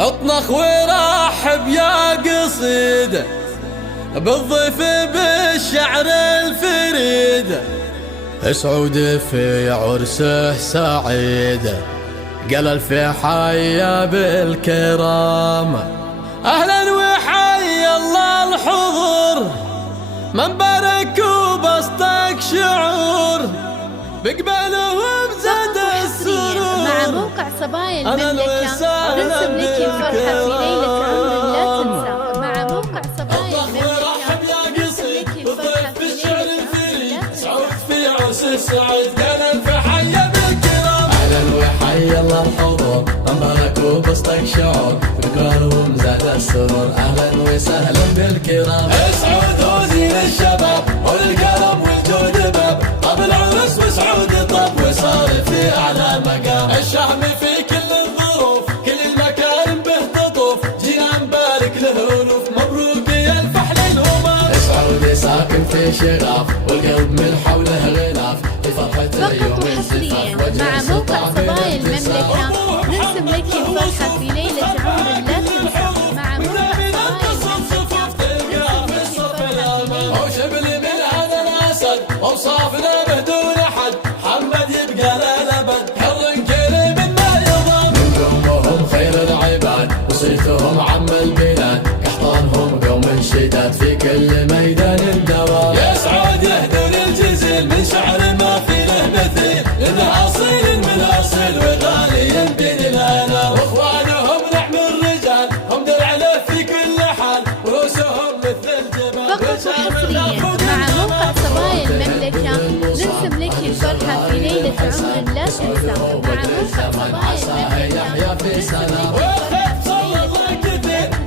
اطنخ ورحب يا قصيده بالضيف بالشعر الفريد، سعود في عرسه سعيد قال في حيا بالكرام. اهلا وحيا الله الحضور من بارك وبسطك شعور بقبلهم زاد السرور. مع موقع صبايا المملكة ننسب لك الفرحة في ليلة عمر لا تنسى. مع موقع صبايا المملكة ننسب لك الفرحة في ليلة عمر لا تنسى. سعود في عرس السعيد قال في حيا بالكرام. اهلا وحيا الله الحضور من بارك وبسطك شعور بقبلهم زاد السرور. اهلا وسهلا بالكرام. سعود وزين الشباب والكرم والجود باب طب العرس وسعود طب وصار في اعلى مقام. الشهم في كل الظروف كل المكان به تطوف جينا نبارك له الوف مبروك يا الفحل الهمام. سعود ساكن في شغاف والقلب من حوله غلاف لفرحته يوم حصريا مع موقع صبايا المملكة ننسب لك الفرحة في ليلة عمر لا تنسى. مع موقع صبايا وصافنا بدون حد محمد يبقى للابد حر كريم ما يضام. من قومهم خير العباد وصيتهم عم البلاد قحطانهم قوم شداد في كل ميدان الدوام. يا سعود يهدون الجزيل من شعر ما في له مثيل انه اصيل من اصيل وغالي بين الانام. واخوانهم نعم الرجال هم درع له في كل حال ورؤوسهم مثل الجبال. فقط وحصريا مع موقع صبايا المملكة ننسب لك الفرحة في ليلة عمر لا تنسى. مع موقع صبايا المملكة ننسب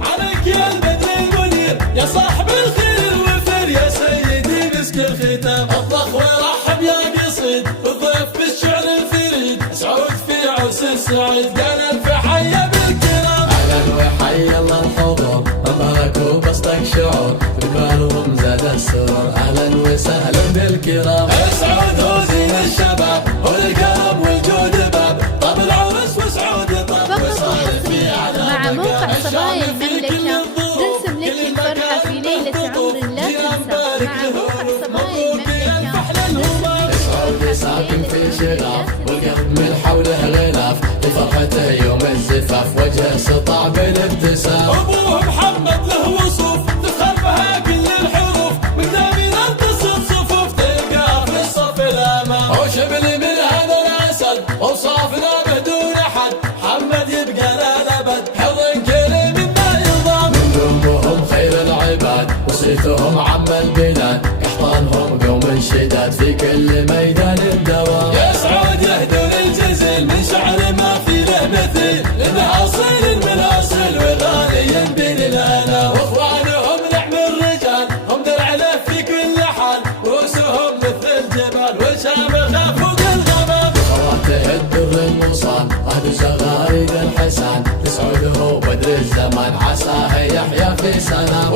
عليك يا البدر المنير يا صاحب الخير الوفر يا سيدي مسك الختام. اطلق ورحب يا قصيد الضيف بالشعر الفريد سعود في عرس السعيد قال في حيا بالكرام. اهلا وحيا الله الحضور مبارك وبسطك شعور بقبلهم زاد السرور. اهلا وسهلا بالكرام. سعود وزين الشباب والكرم والجود باب طب العرس وسعود طب وصار في اعلى. مع موقع صبايا المملكة ننسب لك الفرحة في ليلة عمر لا تنسى. مع موقع صبايا المملكة سعود ساكن في شغاف والقلب من حوله غلاف لفرحته يوم الزفاف وجهه سطع بالابتسام. ابوه محمد له وصوف تفخر بها كل الحروف من دامين انتصر صفوف تلقاه في الصف الامام. وشبل من هذا الاسد اوصافنا بدون حد محمد يبقى للابد حضن كريم ما يضام. من قومهم خير العباد وصيتهم عم البلاد قحطانهم قوم شداد في كل ميدان الدوام. يا سعود يهدون الجزيل من شعر ما في له مثيل انه اصيل من اصيل وغالي بين الانام. واخوانهم نعم الرجال هم درع له في كل حال ورؤوسهم مثل الجبال وشامخه فوق الغمام. خواته الدر الموصال هذا زغاريد الحسان لسعود هو بدر الزمان عساه يحيا في سلام.